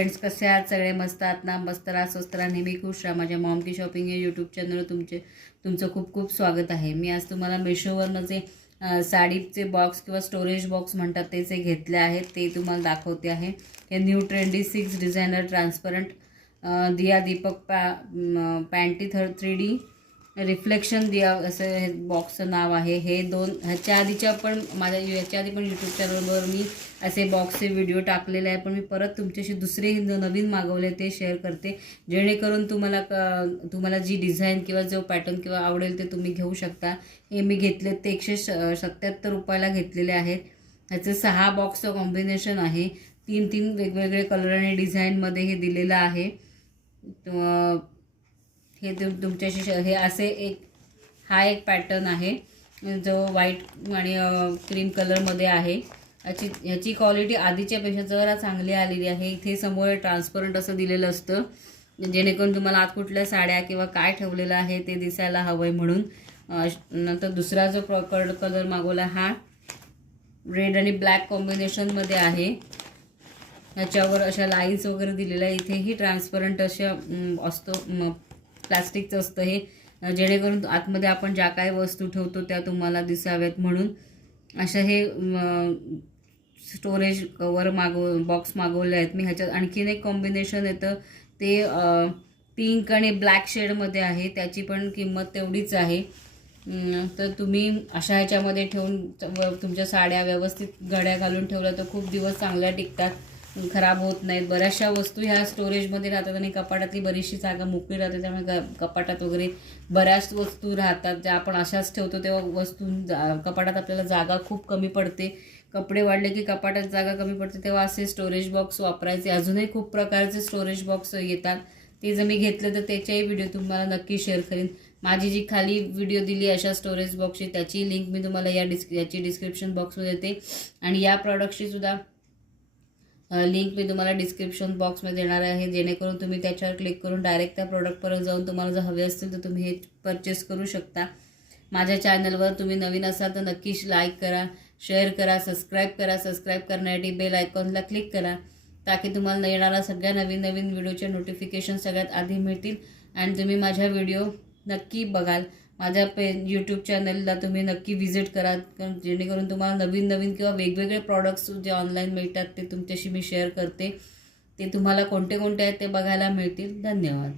Friends, कसे आहात? सगळे मस्त आहात ना? मस्त राहा, स्वस्त राहा, नेहमी खुश राहा. माझ्या मॉम की शॉपिंग या यूट्यूब चॅनलवर तुमचं खूप खूप स्वागत आहे. मी आज तुम्हाला मिशोवरनं जे साडीचे बॉक्स किंवा स्टोरेज बॉक्स म्हणतात ते जे घेतले आहेत ते तुम्हाला दाखवते आहे. हे न्यू ट्रेंडी 6 डिझायनर ट्रान्सपरंट दिया दीपक पॅन्टी 3D रिफ्लेक्शन दिया असं हे बॉक्सचं नाव आहे. हे ह्याच्या आधीच्या पण याच्या आधी पण यूट्यूब चॅनलवर मी असे बॉक्सचे व्हिडिओ टाकलेले आहे, पण मी परत तुमच्याशी दुसरे नवीन मागवले ते शेअर करते, जेणेकरून तुम्हाला जी डिझाईन किंवा जो पॅटर्न किंवा आवडेल ते तुम्ही घेऊ शकता. हे मी घेतले ते 177 रुपयाला घेतलेले आहेत. ह्याचे 6 बॉक्सचं कॉम्बिनेशन आहे. 3 वेगवेगळे कलर आणि डिझाईनमध्ये हे दिलेलं आहे. हे तुमच्याशी हे असे हा एक पॅटर्न आहे जो व्हाईट आणि क्रीम कलरमध्ये आहे. ह्याची क्वालिटी आधीच्यापेक्षा जरा चांगली आलेली आहे. इथे समोर ट्रान्सपरंट असं दिलेलं असतं, जेणेकरून तुम्हाला आत कुठल्या साड्या किंवा काय ठेवलेलं आहे ते दिसायला हवं आहे म्हणून. नंतर दुसरा जो कलर मागवला हा रेड आणि ब्लॅक कॉम्बिनेशनमध्ये आहे. ह्याच्यावर अशा लाईन्स वगैरे दिलेल्या आहे. इथेही ट्रान्सपरंट अशा असतो, प्लास्टिकचं असतं हे, जेणेकरून आतमध्ये आपण ज्या काही वस्तू ठेवतो त्या तुम्हाला दिसाव्यात म्हणून. अशा हे स्टोरेज कवर बॉक्स मागवले आहेत मी. ह्याच्यात आणखीन एक कॉम्बिनेशन येतं ते पिंक आणि ब्लॅक शेडमध्ये आहे. त्याची पण किंमत तेवढीच आहे. तर तुम्ही अशा ह्याच्यामध्ये ठेवून तुमच्या साड्या व्यवस्थित घड्या घालून ठेवल्या तर खूप दिवस चांगल्या टिकतात, खराब होत नाहीत. बऱ्याचशा वस्तू ह्या स्टोरेजमध्ये राहतात आणि कपाटातली बरीचशी जागा मोकळी राहते, त्यामुळे कपाटात वगैरे बऱ्याच वस्तू राहतात ज्या आपण अशाच ठेवतो तेव्हा कपाटात आपल्याला जागा खूप कमी पडते. कपडे वाढले की कपाटात जागा कमी पडते, तेव्हा असे स्टोरेज बॉक्स वापरायचे. अजूनही खूप प्रकारचे स्टोरेज बॉक्स येतात, ते जर मी घेतलं तर त्याच्याही व्हिडिओ तुम्हाला नक्की शेअर करीन. माझी जी खाली व्हिडिओ दिली अशा स्टोरेज बॉक्सची त्याची लिंक मी तुम्हाला याची डिस्क्रिप्शन बॉक्समध्ये देते, आणि या प्रॉडक्टची सुद्धा लिंक मी तुम्हाला डिस्क्रिप्शन बॉक्समध्ये देणार आहे, जेणेकरून तुम्ही त्याच्यावर क्लिक करून डायरेक्ट त्या प्रोडक्टपर्यंत जाऊन तुम्हाला जर हवे असतील तर तुम्ही हे परचेस करू शकता. माझ्या चॅनलवर तुम्ही नवीन असाल तर नक्कीच लाईक करा, शेअर करा, सबस्क्राईब करा. सबस्क्राईब करण्यासाठी बेल आयकॉनला क्लिक करा, ताकी तुम्हाला येणारा सगळ्या नवीन व्हिडिओच्या नोटिफिकेशन सगळ्यात आधी मिळतील आणि तुम्ही माझ्या व्हिडिओ नक्की बघाल. माझ्या यूट्यूब चॅनलला तुम्ही नक्की व्हिजिट करा, जेणेकरून तुम्हाला नवीन किंवा वेगवेगळे प्रॉडक्ट्स जे ऑनलाईन मिळतात ते तुमच्याशी मी शेअर करते. ते तुम्हाला कोणते आहेत ते बघायला मिळतील. धन्यवाद.